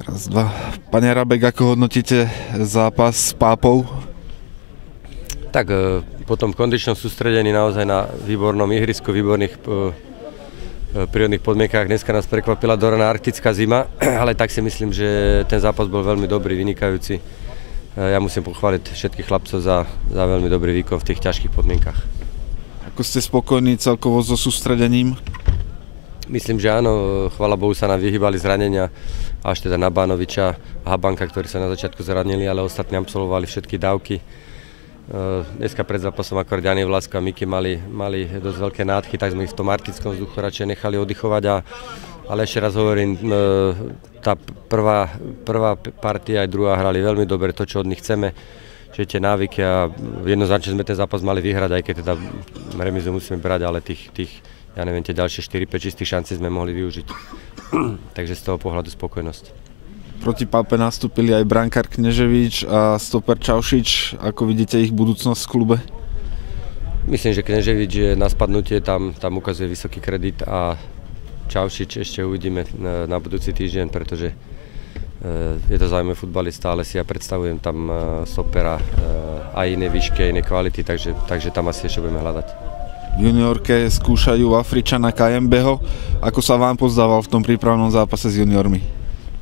Raz, dva. Pane Rabek, ako hodnotíte zápas s Pápou? Tak po tom kondičnom sústredení naozaj na výbornom ihrisku, výborných prírodných podmienkách. Dneska nás prekvapila doraná arktická zima, ale tak si myslím, že ten zápas bol veľmi dobrý, vynikajúci. Ja musím pochváliť všetkých chlapcov za veľmi dobrý výkon v tých ťažkých podmienkach. Ako ste spokojní celkovo so sústredením? Myslím, že áno, chvála Bohu sa nám vyhýbali zranenia, až teda na Bánoviča a Habanka, ktorí sa na začiatku zranili, ale ostatní absolvovali všetky dávky. Dneska pred zápasom akorát Jani Vlasko a Miki mali dosť veľké nádchy, tak sme ich v tom arktickom vzduchu radšej nechali oddychovať. Ale ešte raz hovorím, tá prvá partia aj druhá hrali veľmi dobre to, čo od nich chceme, že tie návyky a jednoznačne sme ten zápas mali vyhrať, aj keď teda remizu musíme brať, ale tých ja neviem, tie ďalšie 4-5 čistých šancí sme mohli využiť. Takže z toho pohľadu spokojnosť. Proti Pápe nastúpili aj brankár Kneževič a stoper Čaušič. Ako vidíte ich budúcnosť v klube? Myslím, že Kneževič je na spadnutie, tam ukazuje vysoký kredit a Čaušič ešte uvidíme na budúci týždeň, pretože je to zaujímavý futbalista, ale si ja predstavujem tam stopera aj iné výšky, aj iné kvality, takže tam asi ešte budeme hľadať. V juniorke skúšajú Afričana Kajembeho. Ako sa vám pozdával v tom prípravnom zápase s juniormi?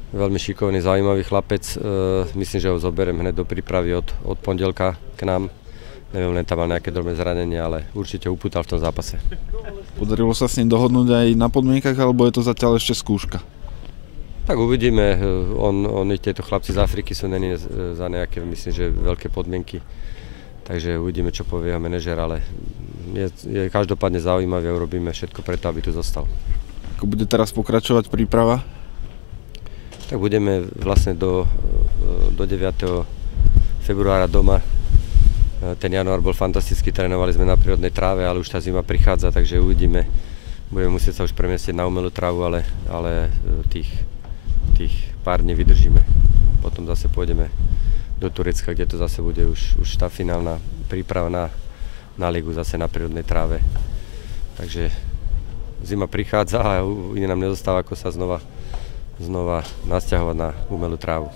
Veľmi šikovný, zaujímavý chlapec. Myslím, že ho zoberiem hneď do prípravy od pondelka k nám. Neviem, len tam mal nejaké drobné zranenie, ale určite upútal v tom zápase. Podarilo sa s ním dohodnúť aj na podmienkach, alebo je to zatiaľ ešte skúška? Tak uvidíme. Tieto chlapci z Afriky sú není za nejaké, myslím, že veľké podmienky. Takže uvidíme, čo povie jeho manažer, ale je každopádne zaujímavý a urobíme všetko preto, aby tu zostal. Ako bude teraz pokračovať príprava? Tak budeme vlastne do 9. februára doma. Ten január bol fantastický, trénovali sme na prírodnej tráve, ale už tá zima prichádza, takže uvidíme. Budeme musieť sa už premiestniť na umelú trávu, ale tých pár dní vydržíme. Potom zase pôjdeme do Turecka, kde to zase bude už tá finálna príprava na ligu zase na prírodnej tráve. Takže zima prichádza a iné nám nezostáva, ako sa znova nasťahovať na umelú trávu.